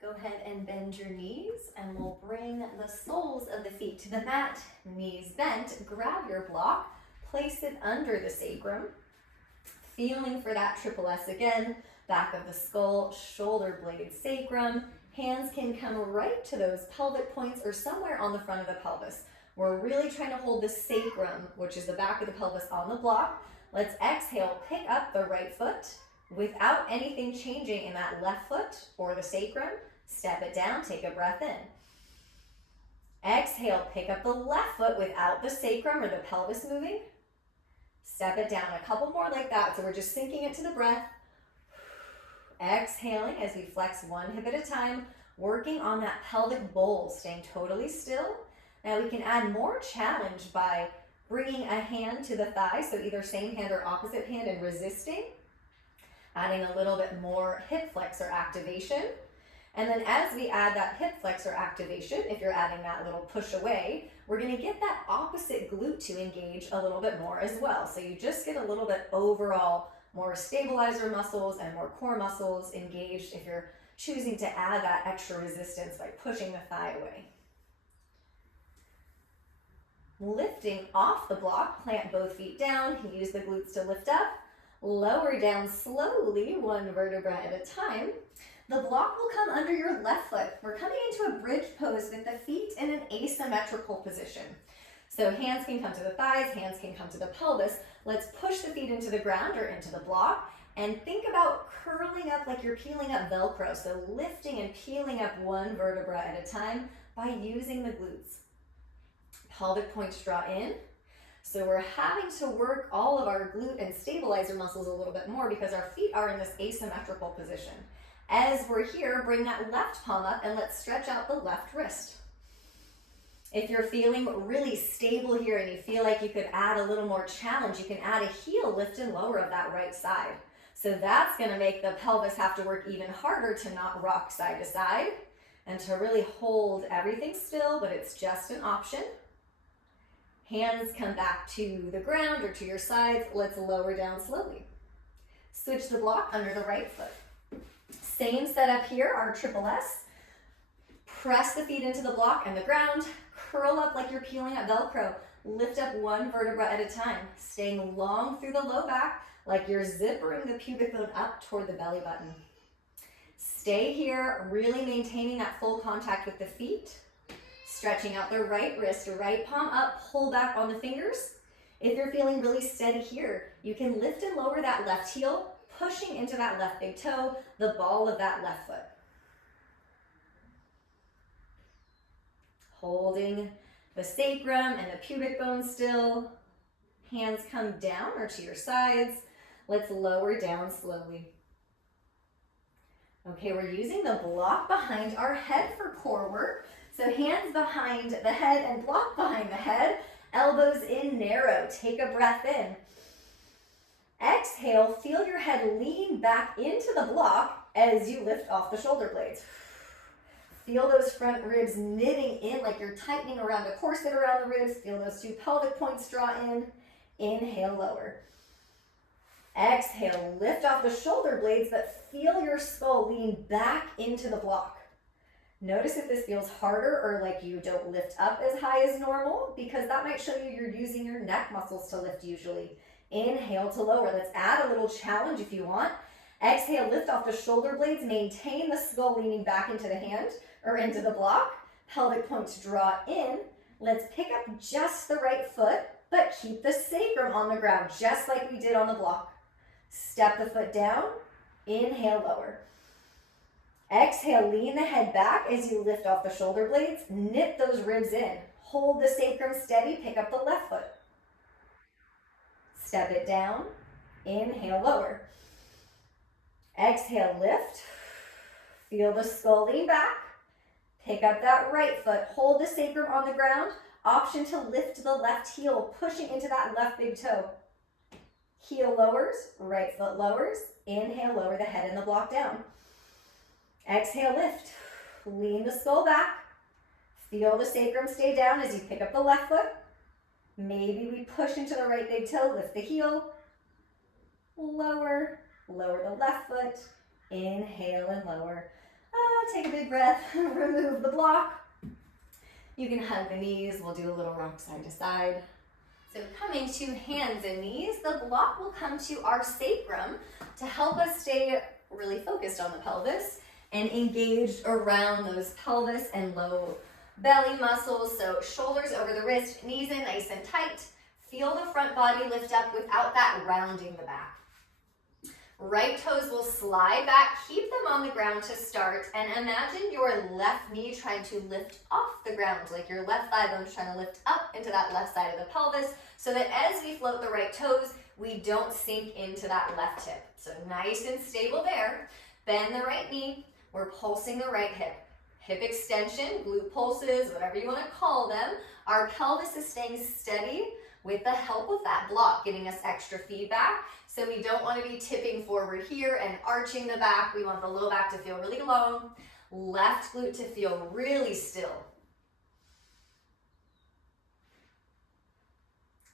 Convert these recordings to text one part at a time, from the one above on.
Go ahead and bend your knees, and we'll bring the soles of the feet to the mat, knees bent. Grab your block, place it under the sacrum. Feeling for that triple S again, back of the skull, shoulder blade, sacrum. Hands can come right to those pelvic points or somewhere on the front of the pelvis. We're really trying to hold the sacrum, which is the back of the pelvis, on the block. Let's exhale, pick up the right foot without anything changing in that left foot or the sacrum. Step it down, take a breath in. Exhale, pick up the left foot without the sacrum or the pelvis moving. Step it down, a couple more like that. So we're just sinking it to the breath. Exhaling as we flex one hip at a time, working on that pelvic bowl, staying totally still. Now we can add more challenge by bringing a hand to the thigh, so either same hand or opposite hand, and resisting. Adding a little bit more hip flexor activation. And then as we add that hip flexor activation, if you're adding that little push away, we're going to get that opposite glute to engage a little bit more as well. So you just get a little bit overall more stabilizer muscles and more core muscles engaged if you're choosing to add that extra resistance by pushing the thigh away. Lifting off the block, plant both feet down, use the glutes to lift up, lower down slowly, one vertebra at a time. The block will come under your left foot. We're coming into a bridge pose with the feet in an asymmetrical position. So hands can come to the thighs, hands can come to the pelvis. Let's push the feet into the ground or into the block and think about curling up like you're peeling up Velcro. So lifting and peeling up one vertebra at a time by using the glutes. Pelvic points draw in. So we're having to work all of our glute and stabilizer muscles a little bit more because our feet are in this asymmetrical position. As we're here, bring that left palm up and let's stretch out the left wrist. If you're feeling really stable here and you feel like you could add a little more challenge, you can add a heel lift and lower of that right side. So that's going to make the pelvis have to work even harder to not rock side to side and to really hold everything still, but it's just an option. Hands come back to the ground or to your sides. Let's lower down slowly. Switch the block under the right foot. Same setup here, our triple S. Press the feet into the block and the ground. Curl up like you're peeling up Velcro. Lift up one vertebra at a time. Staying long through the low back like you're zippering the pubic bone up toward the belly button. Stay here, really maintaining that full contact with the feet. Stretching out the right wrist, right palm up, pull back on the fingers. If you're feeling really steady here, you can lift and lower that left heel, pushing into that left big toe, the ball of that left foot. Holding the sacrum and the pubic bone still. Hands come down or to your sides. Let's lower down slowly. Okay, we're using the block behind our head for core work. So hands behind the head and block behind the head. Elbows in narrow. Take a breath in. Exhale, feel your head lean back into the block as you lift off the shoulder blades. Feel those front ribs knitting in like you're tightening around a corset around the ribs. Feel those two pelvic points draw in. Inhale, lower. Exhale, lift off the shoulder blades, but feel your skull lean back into the block. Notice if this feels harder or like you don't lift up as high as normal, because that might show you you're using your neck muscles to lift usually. Inhale to lower. Let's add a little challenge if you want. Exhale, lift off the shoulder blades. Maintain the skull leaning back into the hand or into the block. Pelvic points draw in. Let's pick up just the right foot, but keep the sacrum on the ground, just like we did on the block. Step the foot down. Inhale, lower. Exhale, lean the head back as you lift off the shoulder blades. Knit those ribs in. Hold the sacrum steady. Pick up the left foot. Step it down. Inhale, lower. Exhale, lift. Feel the skull lean back. Pick up that right foot. Hold the sacrum on the ground. Option to lift the left heel, pushing into that left big toe. Heel lowers, right foot lowers. Inhale, lower the head and the block down. Exhale, lift. Lean the skull back. Feel the sacrum stay down as you pick up the left foot. Maybe we push into the right big toe, lift the heel. Lower the left foot. Inhale and lower. take a big breath, remove the block. You can hug the knees. We'll do a little rock side to side. So coming to hands and knees, the block will come to our sacrum to help us stay really focused on the pelvis and engaged around those pelvis and low belly muscles. So shoulders over the wrist, knees in nice and tight. Feel the front body lift up without that rounding the back. Right toes will slide back, keep them on the ground to start, and imagine your left knee trying to lift off the ground, like your left thigh bone's trying to lift up into that left side of the pelvis, so that as we float the right toes, we don't sink into that left hip. So nice and stable there. Bend the right knee, we're pulsing the right hip. Hip extension, glute pulses, whatever you want to call them. Our pelvis is staying steady with the help of that block, giving us extra feedback. So we don't want to be tipping forward here and arching the back. We want the low back to feel really long. Left glute to feel really still.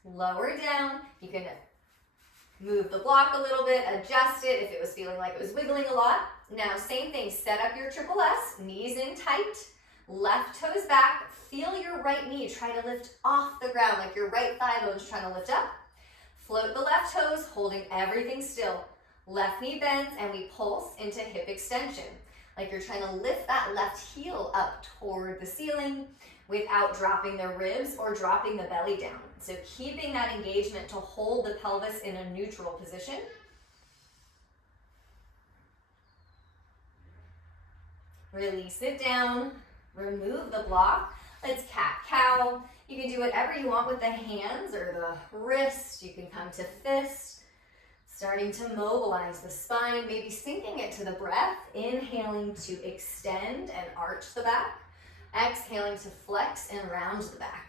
Lower down. You can move the block a little bit, adjust it if it was feeling like it was wiggling a lot. Now, same thing, set up your triple S, knees in tight, left toes back. Feel your right knee try to lift off the ground, like your right thigh bone's trying to lift up. Float the left toes, holding everything still. Left knee bends, and we pulse into hip extension, like you're trying to lift that left heel up toward the ceiling without dropping the ribs or dropping the belly down. So keeping that engagement to hold the pelvis in a neutral position. Release it down, remove the block. Let's cat-cow. You can do whatever you want with the hands or the wrist. You can come to fist, starting to mobilize the spine, maybe syncing it to the breath, inhaling to extend and arch the back, exhaling to flex and round the back.